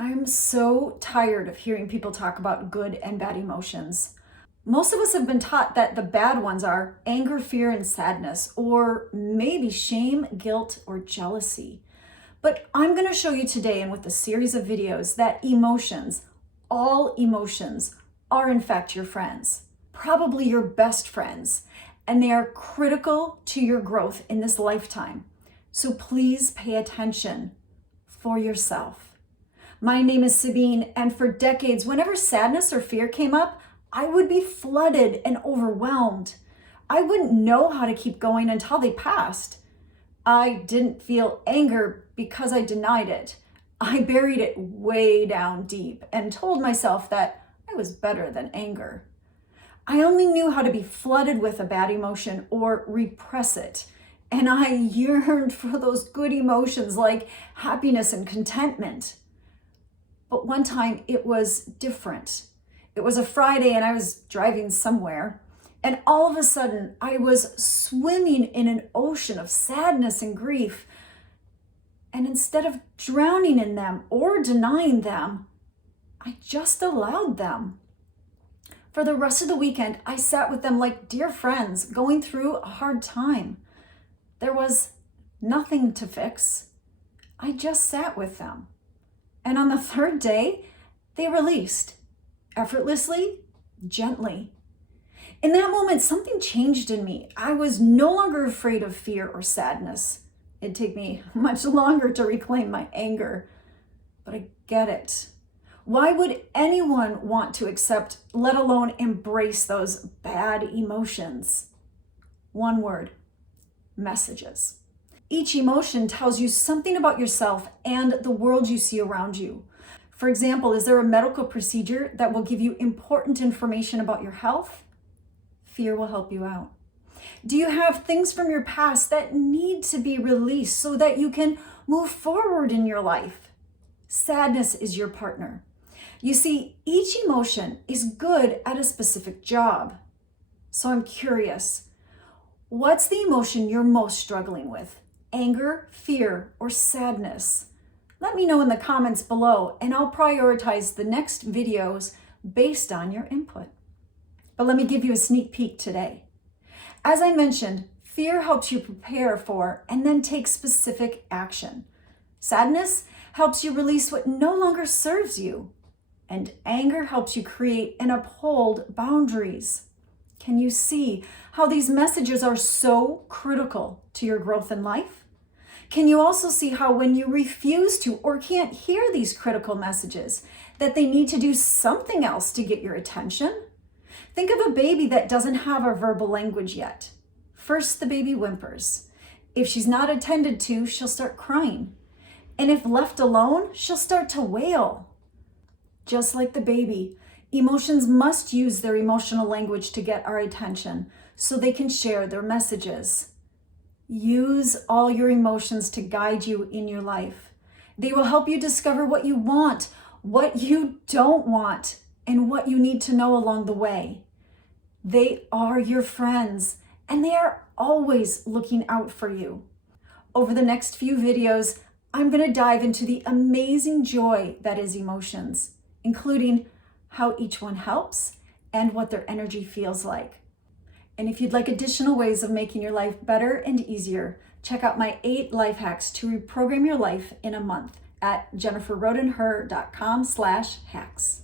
I'm so tired of hearing people talk about good and bad emotions. Most of us have been taught that the bad ones are anger, fear, and sadness, or maybe shame, guilt, or jealousy. But I'm going to show you today and with a series of videos that emotions, all emotions, are in fact your friends, probably your best friends, and they are critical to your growth in this lifetime. So please pay attention for yourself. My name is Sabine, and for decades, whenever sadness or fear came up, I would be flooded and overwhelmed. I wouldn't know how to keep going until they passed. I didn't feel anger because I denied it. I buried it way down deep and told myself that I was better than anger. I only knew how to be flooded with a bad emotion or repress it. And I yearned for those good emotions like happiness and contentment. But one time it was different. It was a Friday and I was driving somewhere, and all of a sudden I was swimming in an ocean of sadness and grief. And instead of drowning in them or denying them, I just allowed them. For the rest of the weekend, I sat with them like dear friends going through a hard time. There was nothing to fix. I just sat with them. And on the third day, they released, effortlessly, gently. In that moment, something changed in me. I was no longer afraid of fear or sadness. It'd take me much longer to reclaim my anger, but I get it. Why would anyone want to accept, let alone embrace those bad emotions? One word: messages. Each emotion tells you something about yourself and the world you see around you. For example, is there a medical procedure that will give you important information about your health? Fear will help you out. Do you have things from your past that need to be released so that you can move forward in your life? Sadness is your partner. You see, each emotion is good at a specific job. So I'm curious, what's the emotion you're most struggling with? Anger, fear, or sadness? Let me know in the comments below, and I'll prioritize the next videos based on your input. But let me give you a sneak peek today. As I mentioned, fear helps you prepare for and then take specific action. Sadness helps you release what no longer serves you. And anger helps you create and uphold boundaries. Can you see how these messages are so critical to your growth in life? Can you also see how when you refuse to or can't hear these critical messages, that they need to do something else to get your attention? Think of a baby that doesn't have a verbal language yet. First, the baby whimpers. If she's not attended to, she'll start crying. And if left alone, she'll start to wail. Just like the baby, emotions must use their emotional language to get our attention so they can share their messages. Use all your emotions to guide you in your life. They will help you discover what you want, what you don't want, and what you need to know along the way. They are your friends, and they are always looking out for you. Over the next few videos, I'm going to dive into the amazing joy that is emotions, including how each one helps and what their energy feels like. And if you'd like additional ways of making your life better and easier, check out my 8 life hacks to reprogram your life in a month at jenniferrodenher.com/hacks.